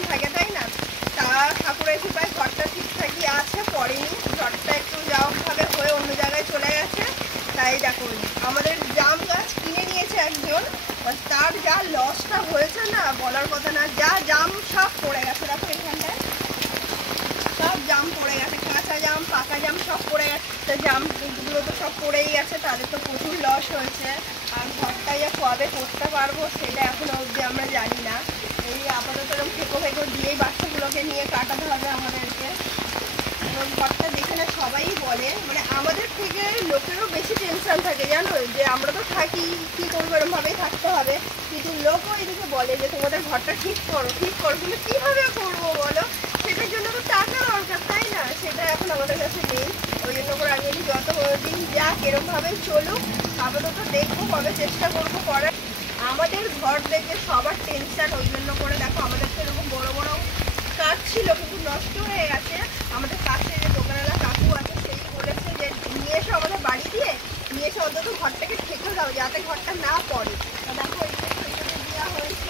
Tension থাকে, তাই না? তা ঠাকুরের কৃপায় ঘরটা ঠিকঠাকই আছে, পড়েনি। ঘরটা একটু যাওয়াভাবে হয়ে অন্য জায়গায় চলে গেছে। তাই দেখো আমাদের জাম গাছ কিনে নিয়েছে একজন, তার যা লসটা হয়েছে না বলার কথা না। যা জাম সব পড়ে গেছে, দেখো এখানটায় সব জাম পড়ে গেছে, কাঁচা জাম পাকা জাম সব পড়ে গেছে। জামগুলো তো সব পড়েই গেছে, তাদের তো প্রচুর লস হয়েছে। আর ঘরটা যে কবে করতে পারবো সেটা এখনো অবধি আমরা জানি না। এই আপাতত এরকম ফেঁকো দিয়েই বাচ্চাগুলোকে নিয়ে কাটাতে হবে আমাদেরকে। এবং ঘরটা দেখে না সবাই বলে, মানে আমাদের থেকে লোকেরও বেশি টেনশন থাকে জানো, যে আমরা তো থাকি কী করবো এরকমভাবেই থাকতে হবে, কিন্তু লোকও এদিকে বলে যে তোমাদের ঘরটা ঠিক করো কিন্তু কীভাবে করবো বলো? সেটার জন্য তো টাকা দরকার, তাই না? সেটা এখন আমাদের কাছে নেই। ওই জন্য করে আমি যত দিন যাক এরকমভাবেই চলুক, আপাতত দেখবো, কবে চেষ্টা করবো করার। আমাদের ঘর দেখে সবার টেনশন, ওই জন্য করে দেখো আমাদের তো এরকম বড় বড় কাঠ ছিল কিন্তু নষ্ট হয়ে গেছে। আমাদের কাছে যে দোকানওয়ালা কাকু আছে সেই বলেছে যে নিয়ে এসে আমাদের বাড়ি দিয়ে নিয়ে এসে অন্তত ঘরটাকে ঠেকে দাও যাতে ঘরটা না পড়ে। তা দেখো এই দেওয়া হয়েছে।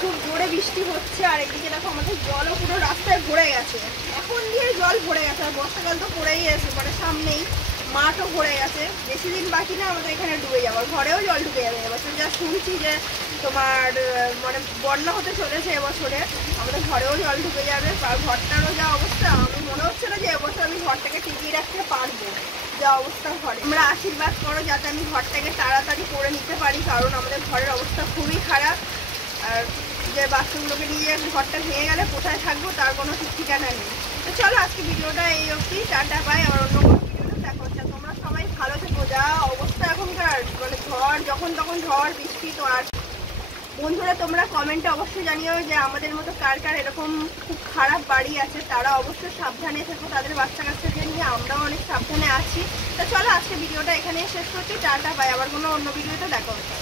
খুব জোরে বৃষ্টি হচ্ছে, আর এদিকে দেখো আমাদের জলও পুরো রাস্তায় ভরে গেছে। এখন দিয়ে জল ভরে গেছে, আর বর্ষাকাল তো পড়েই আছে, মানে সামনেই মাঠও ভরে গেছে। বেশি দিন বাকি না আমাদের এখানে ডুবে যাওয়ার, ঘরেও জল ঢুকে যাবে এবছর। যা শুনছি যে তোমার মানে বন্যা হতে চলেছে এবছরে, আমাদের ঘরেও জল ঢুকে যাবে। আর ঘরটারও যা অবস্থা, আমি মনে হচ্ছে না যে এবছর আমি ঘরটাকে টিকিয়ে রাখতে পারবো, যা অবস্থা ঘরে। আমরা আশীর্বাদ করো যাতে আমি ঘরটাকে তাড়াতাড়ি করে নিতে পারি, কারণ আমাদের ঘরের অবস্থা খুবই খারাপ। আর যে বাচ্চাগুলোকে নিয়ে ঘরটা ভেঙে গেলে কোথায় থাকবো তার কোনো ঠিক ঠিকানা নেই। তো চলো আজকে ভিডিওটা এই অবধি, টাটা বাই। আর অন্য কোনো ভিডিওটা দেখা হচ্ছে। তোমরা সবাই ভালো থেকো। যা অবস্থা এখনকার, মানে ঝড় যখন তখন ঝড় বৃষ্টি। তো আর বন্ধুরা তোমরা কমেন্টে অবশ্যই জানিও যে আমাদের মতো কার কার এরকম খুব খারাপ বাড়ি আছে, তারা অবশ্যই সাবধানে থেকো তাদের বাচ্চা কাচ্চাদের নিয়ে। আমরাও অনেক সাবধানে আছি। তো চলো আজকে ভিডিওটা এখানেই শেষ করছি, টাটা বাই। আবার কোনো অন্য ভিডিওতে দেখা হচ্ছে।